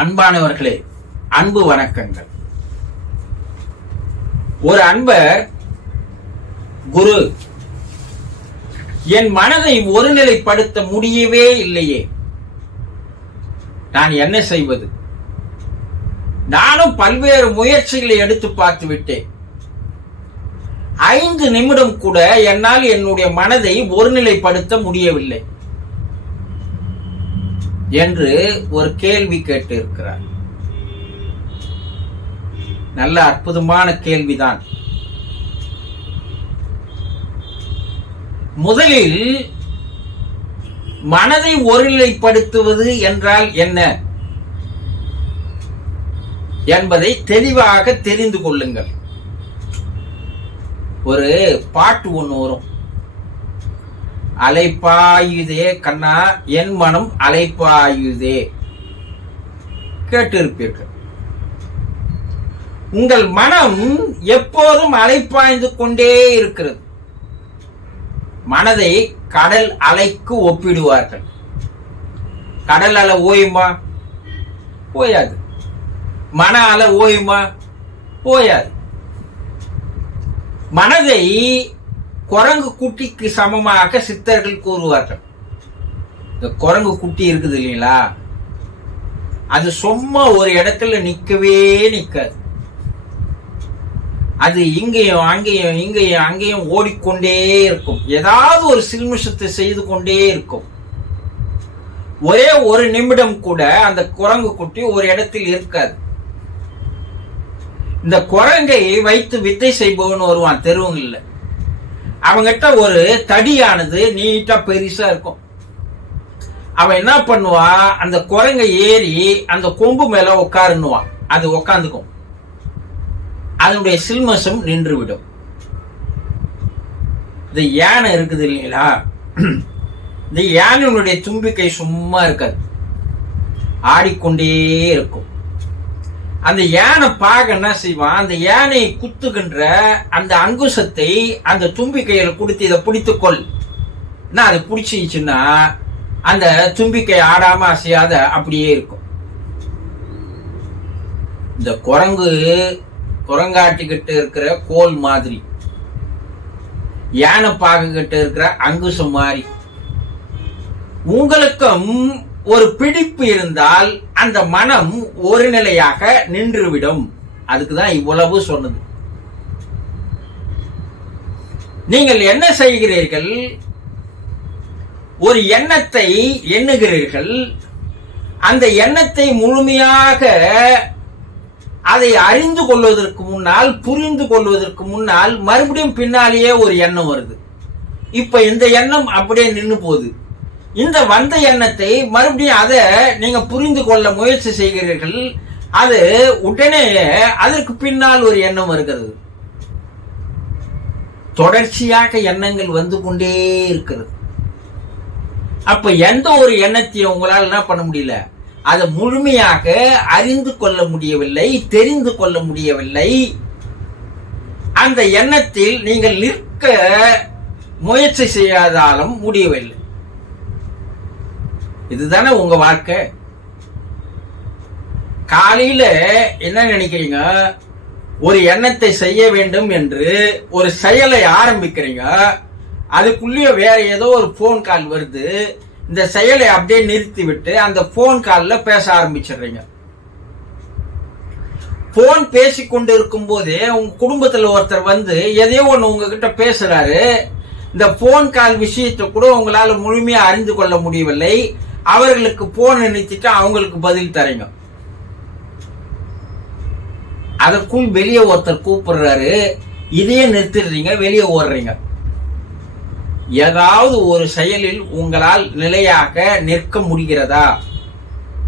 அன்பானவர்களே, அன்பு வணக்கங்கள். ஒரு அன்பர், குரு, என் மனதை ஒருநிலைப்படுத்த முடியவே இல்லையே, நான் என்ன செய்வது? நானும் பல்வேறு முயற்சிகளை எடுத்து பார்த்து விட்டேன். 5 நிமிடம் கூட என்னால் என்னுடைய மனதை ஒருநிலைப்படுத்த முடியவில்லை என்று ஒரு கேள்வி கேட்டு இருக்கிறார். நல்ல அற்புதமான கேள்விதான். முதலில் மனதை ஒருநிலைப்படுத்துவது என்றால் என்ன என்பதை தெளிவாக தெரிந்து கொள்ளுங்கள். ஒரு பாட்டு ஒன்று வரும், அலைப்பாயுதே கண்ணா என் மனம் அலைப்பாயுதே, கேட்டிருப்பீர்கள். உங்கள் மனம் எப்போதும் அலைப்பாய்ந்து கொண்டே இருக்கிறது. மனதை கடல் அலைக்கு ஒப்பிடுவார்கள். கடல் அலை ஓயுமா? ஓயாது. மன அலை ஓயுமா? ஓயாது. மனதை குரங்கு குட்டிக்கு சமமாக சித்தர்கள் கூறுவார்கள். இந்த குரங்கு குட்டி இருக்குது இல்லைங்களா, அது சும்மா ஒரு இடத்துல நிக்கவே நிக்காது. அது இங்கேயும் அங்கேயும் இங்கேயும் அங்கேயும் ஓடிக்கொண்டே இருக்கும். ஏதாவது ஒரு சில்மிஷத்தை செய்து கொண்டே இருக்கும். ஒரே ஒரு நிமிடம் கூட அந்த குரங்கு குட்டி ஒரு இடத்தில் இருக்காது. இந்த குரங்கை வைத்து வித்தை செய்பவன் வருவான் தெருவுங்கள்ல. அவங்கிட்ட ஒரு தடியானது நீட்டா பெருசா இருக்கும். அவன் என்ன பண்ணுவான், அந்த குரங்கை ஏறி அந்த கொம்பு மேல உட்காருன்னுவான். அது உட்காந்துக்கும். அதனுடைய சில்மசம் நின்று விடும். இந்த யானை இருக்குது இல்லைங்களா, இந்த யானையினுடைய தும்பிக்கை சும்மா இருக்காது, ஆடிக்கொண்டே இருக்கும். அந்த யானை பார்க்க என்ன செய்வான், அந்த யானையை குத்துகின்ற அந்த அங்குசத்தை அந்த தும்பிக்கையில கொடுத்து இதை பிடித்துக்கொள். அது பிடிச்சிச்சுன்னா அந்த தும்பிக்கை ஆடாம அசையாத அப்படியே இருக்கும். இந்த குரங்காட்டிக்கிட்டு இருக்கிற கோல் மாதிரி, யானை பார்க்கிட்டு இருக்கிற அங்குசம் மாதிரி, உங்களுக்கும் ஒரு பிடிப்பு இருந்தால் அந்த மனம் ஒரு நிலையாக நின்றுவிடும். அதுக்குதான் இவ்வளவு சொன்னது. நீங்கள் என்ன செய்கிறீர்கள்? ஒரு எண்ணத்தை எண்ணுகிறீர்கள். அந்த எண்ணத்தை முழுமையாக அதை அறிந்து கொள்வதற்கு முன்னால், புரிந்து கொள்வதற்கு முன்னால் மறுபடியும் பின்னாலேயே ஒரு எண்ணம் வருது. இப்ப இந்த எண்ணம் அப்படியே நின்று போகுது. இந்த வந்த எண்ணத்தை மறுபடியும் அதை நீங்க புரிந்து கொள்ள முயற்சி செய்கிறீர்கள். அது உடனே அதற்கு பின்னால் ஒரு எண்ணம் வருகிறது. தொடர்ச்சியாக எண்ணங்கள் வந்து கொண்டே இருக்கிறது. அப்ப எந்த ஒரு எண்ணத்தையும் உங்களால் என்ன பண்ண முடியல, அதை முழுமையாக அறிந்து கொள்ள முடியவில்லை, தெரிந்து கொள்ள முடியவில்லை. அந்த எண்ணத்தில் நீங்கள் நிற்க முயற்சி செய்யாதாலும் முடியவில்லை. இதுதானே உங்க வாழ்க்கை. காலையில என்ன நினைக்கிறீங்க, ஒரு எண்ணத்தை செய்ய வேண்டும் என்று ஒரு செயலை ஆரம்பிக்கிறீங்க. அதுக்குள்ளேயே வேற ஏதோ ஒரு போன் கால் வருது. இந்த செயலை அப்படியே நிறுத்தி விட்டு அந்த போன் கால்ல பேச ஆரம்பிச்சிடுறீங்க. போன் பேசிக்கொண்டு இருக்கும் போதே உங்க குடும்பத்துல ஒருத்தர் வந்து எதையோ ஒண்ணு உங்ககிட்ட பேசுறாரு. இந்த போன் கால் விஷயத்தை கூட உங்களால முழுமையா அறிந்து கொள்ள முடியவில்லை. அவர்களுக்கு போன் நிறுத்திட்டு அவங்களுக்கு பதில் தரீங்க. அதற்குள் வெளியே ஒருத்தர் கூப்பிடுறாரு, இதையே நிறுத்திடுறீங்க, வெளியே ஓடுறீங்க. ஏதாவது ஒரு செயலில் உங்களால் நிலையாக நிற்க முடிகிறதா?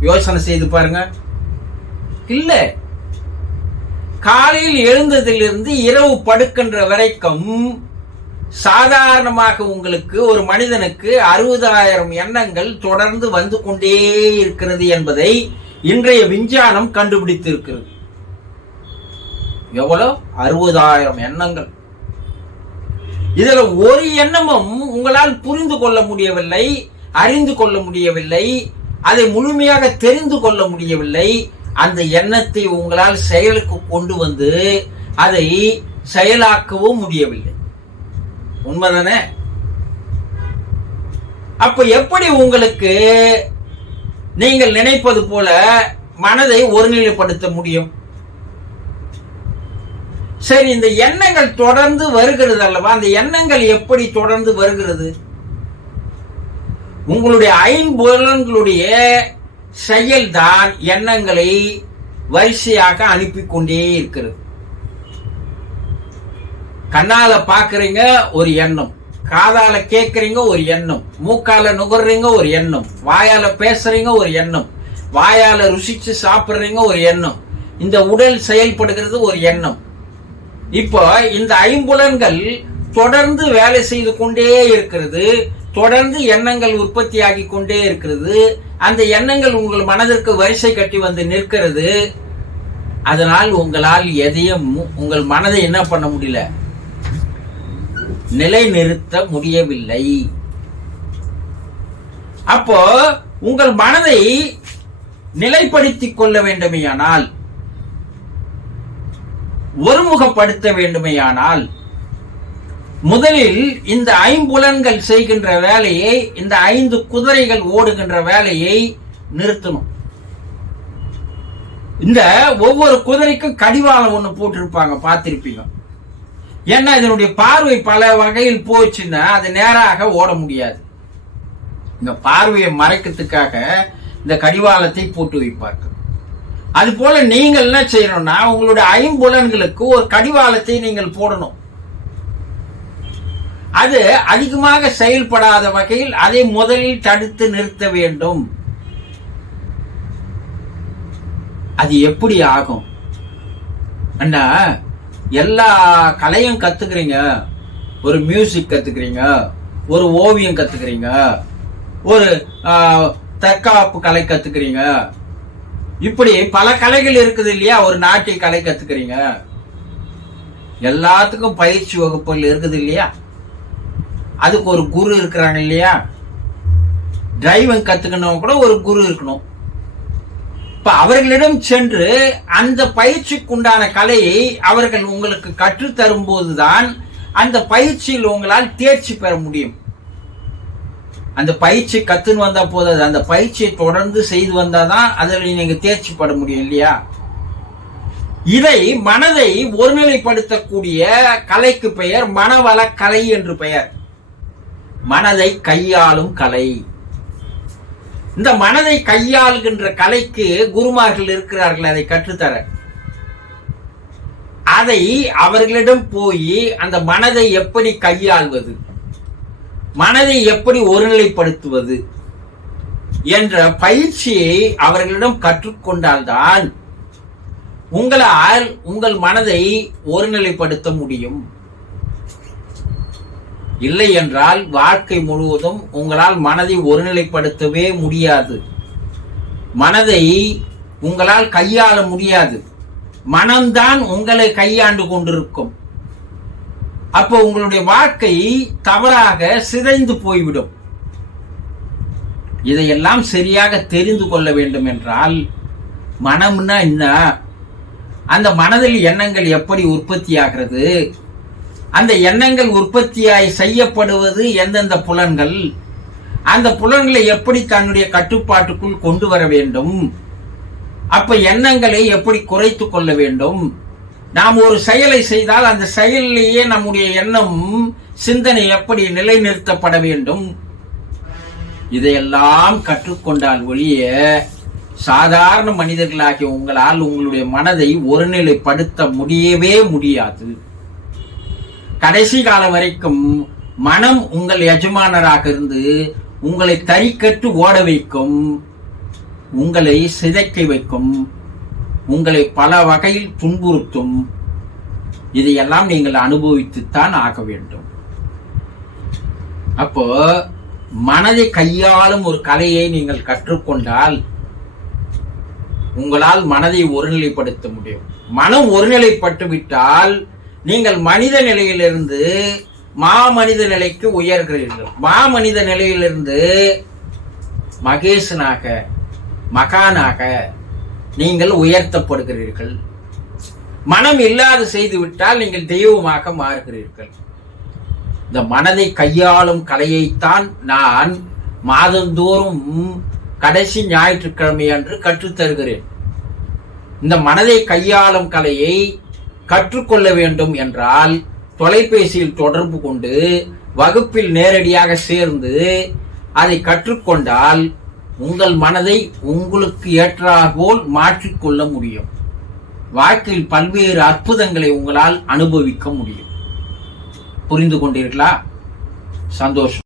யோசனை செய்து பாருங்க. இல்ல. காலையில் எழுந்ததிலிருந்து இரவு படுக்கின்ற வரைக்கும் சாதாரணமாக உங்களுக்கு, ஒரு மனிதனுக்கு 60,000 எண்ணங்கள் தொடர்ந்து வந்து கொண்டே இருக்கிறது என்பதை இன்றைய விஞ்ஞானம் கண்டுபிடித்திருக்கிறது. எவ்வளவு? 60,000 எண்ணங்கள். இதுல ஒரு எண்ணமும் உங்களால் புரிந்து கொள்ள முடியவில்லை, அறிந்து கொள்ள முடியவில்லை. அதை முழுமையாக தெரிந்து கொள்ள முடியவில்லை. அந்த எண்ணத்தை உங்களால் செயலுக்கு கொண்டு வந்து அதை செயலாக்கவும் முடியவில்லை. உண்மைதானே? அப்ப எப்படி உங்களுக்கு நீங்கள் நினைப்பது போல மனதை ஒருநிலைப்படுத்த முடியும்? சரி, இந்த எண்ணங்கள் தொடர்ந்து வருகிறது அல்லவா? அந்த எண்ணங்கள் எப்படி தொடர்ந்து வருகிறது? உங்களுடைய ஐம்புலன்களுடைய செயல்தான் எண்ணங்களை வரிசையாக அனுப்பி கொண்டே இருக்கிறது. கண்ணால பாக்குறீங்க ஒரு எண்ணம், காதால கேட்கறீங்க ஒரு எண்ணம், மூக்கால நுகர்றீங்க ஒரு எண்ணம், வாயால பேசுறீங்க ஒரு எண்ணம், வாயால ருசிச்சு சாப்பிடுறீங்க ஒரு எண்ணம், இந்த உடல் செயல்படுகிறது ஒரு எண்ணம். இப்போ இந்த ஐம்புலன்கள் தொடர்ந்து வேலை செய்து கொண்டே இருக்கிறது, தொடர்ந்து எண்ணங்கள் உற்பத்தி ஆகி கொண்டே இருக்கிறது. அந்த எண்ணங்கள் உங்கள் மனதிற்கு வரிசை கட்டி வந்து நிற்கிறது. அதனால் உங்களால் எதையும் உங்கள் மனதை என்ன பண்ண முடியல, நிலைநிறுத்த முடியவில்லை. அப்போ உங்கள் மனதை நிலைப்படுத்திக் கொள்ள வேண்டுமையானால், ஒருமுகப்படுத்த வேண்டுமையானால், முதலில் இந்த ஐம்புலன்கள் செய்கின்ற வேலையை, இந்த 5 குதிரைகள் ஓடுகின்ற வேலையை நிறுத்தணும். இந்த ஒவ்வொரு குதிரைக்கும் கடிவாளம் ஒண்ணு போட்டிருப்பாங்க, பார்த்திருப்பீங்க. ஏன்னா இதனுடைய பார்வை பல வகையில் போச்சுன்னா அது நேராக ஓட முடியாது. இந்த பார்வையை மறைக்கிறதுக்காக இந்த கடிவாளத்தை போட்டு வைப்பார்கள். அது போல நீங்கள் என்ன செய்யணும்னா, உங்களுடைய ஐம்புலன்களுக்கு ஒரு கடிவாளத்தை நீங்கள் போடணும். அது அதிகமாக செயல்படாத வகையில் அதை முதலில் தடுத்து நிறுத்த வேண்டும். அது எப்படி ஆகும்? அண்ணா, எல்லா கலையும் கத்துக்கிறீங்க, ஒரு மியூசிக் கத்துக்கிறீங்க, ஒரு ஓவியம் கத்துக்கிறீங்க, ஒரு தற்காப்பு கலை கத்துக்கிறீங்க, இப்படி பல கலைகள் இருக்குது இல்லையா? ஒரு நாட்டிய கலை கத்துக்கிறீங்க, எல்லாத்துக்கும் பயிற்சி வகுப்புகள் இருக்குது இல்லையா? அதுக்கு ஒரு குரு இருக்கிறாங்க இல்லையா? டிரைவிங் கத்துக்கணும் கூட ஒரு குரு இருக்கணும். இப்ப அவர்களிடம் சென்று அந்த பயிற்சிக்குண்டான கலையை அவர்கள் உங்களுக்கு கற்றுத்தரும் போதுதான் அந்த பயிற்சியில் உங்களால் தேர்ச்சி பெற முடியும். அந்த பயிற்சி கத்துன்னு வந்தா போதாது, அந்த பயிற்சியை தொடர்ந்து செய்து வந்தாதான் அதில் நீங்க தேர்ச்சி பெற முடியும் இல்லையா? இதை மனதை ஒருநிலைப்படுத்தக்கூடிய கலைக்கு பெயர் மனவள கலை என்று பெயர். மனதை கையாளும் கலை. இந்த மனதை கையாளுகின்ற கலைக்கு குருமார்கள் இருக்கிறார்கள் அதை கற்றுத்தர. அதை அவர்களிடம் போய் அந்த மனதை எப்படி கையாள்வது, மனதை எப்படி ஒருநிலைப்படுத்துவது என்ற பயிற்சியை அவர்களிடம் கற்றுக்கொண்டால்தான் உங்களால் உங்கள் மனதை ஒருநிலைப்படுத்த முடியும். இல்லை என்றால் வாழ்க்கை முழுவதும் உங்களால் மனதை ஒருநிலைப்படுத்தவே முடியாது. மனதை உங்களால் கையாள முடியாது. மனம்தான் உங்களை கையாண்டு கொண்டிருக்கும். அப்போ உங்களுடைய வாழ்க்கை தவறாக சிதைந்து போய்விடும். இதையெல்லாம் சரியாக தெரிந்து கொள்ள வேண்டும் என்றால், மனம்னா என்ன, அந்த மனதில் எண்ணங்கள் எப்படி உற்பத்தி ஆகிறது, அந்த எண்ணங்கள் உற்பத்தியாய் செய்யப்படுவது எந்தெந்த புலன்கள், அந்த புலன்களை எப்படி தன்னுடைய கட்டுப்பாட்டுக்குள் கொண்டு வர வேண்டும், அப்ப எண்ணங்களை எப்படி குறைத்து கொள்ள வேண்டும், நாம் ஒரு செயலை செய்தால் அந்த செயலிலேயே நம்முடைய எண்ணம் சிந்தனை எப்படி நிலைநிறுத்தப்பட வேண்டும், இதையெல்லாம் கற்றுக்கொண்டால் ஒழிய சாதாரண மனிதர்களாகிய உங்களால் உங்களுடைய மனதை ஒருநிலைப்படுத்த முடியவே முடியாது. கடைசி காலம் வரைக்கும் மனம் உங்கள் எஜமானராக இருந்து உங்களை தறிக்கட்டு ஓட வைக்கும், உங்களை சிதைக்க வைக்கும், உங்களை பல வகையில் துன்புறுத்தும். இதையெல்லாம் நீங்கள் அனுபவித்துத்தான் ஆக வேண்டும். அப்போ மனதை கையாளும் ஒரு கலையை நீங்கள் கற்றுக்கொண்டால் உங்களால் மனதை ஒருநிலைப்படுத்த முடியும். மனம் ஒருநிலைப்பட்டு விட்டால் நீங்கள் மனித நிலையிலிருந்து மாமனித நிலைக்கு உயர்கிறீர்கள். மாமனித நிலையிலிருந்து மகேசனாக, மகானாக நீங்கள் உயர்த்தப்படுகிறீர்கள். மனம் இல்லாது செய்துவிட்டால் நீங்கள் தெய்வமாக மாறுகிறீர்கள். இந்த மனதை கையாளும் கலையைத்தான் நான் மாதந்தோறும் கடைசி ஞாயிற்றுக்கிழமை அன்று கற்றுத்தருகிறேன். இந்த மனதை கையாளும் கலையை கற்றுக்கொள்ள வேண்டும் என்றால் தொலைபேசியில் தொடர்பு கொண்டு வகுப்பில் நேரடியாக சேர்ந்து அதை கற்றுக்கொண்டால் உங்கள் மனதை உங்களுக்கு ஏற்றாற்போல் மாற்றிக்கொள்ள முடியும். வாழ்க்கையில் பல்வேறு அற்புதங்களை உங்களால் அனுபவிக்க முடியும். புரிந்து கொண்டீர்களா? சந்தோஷம்.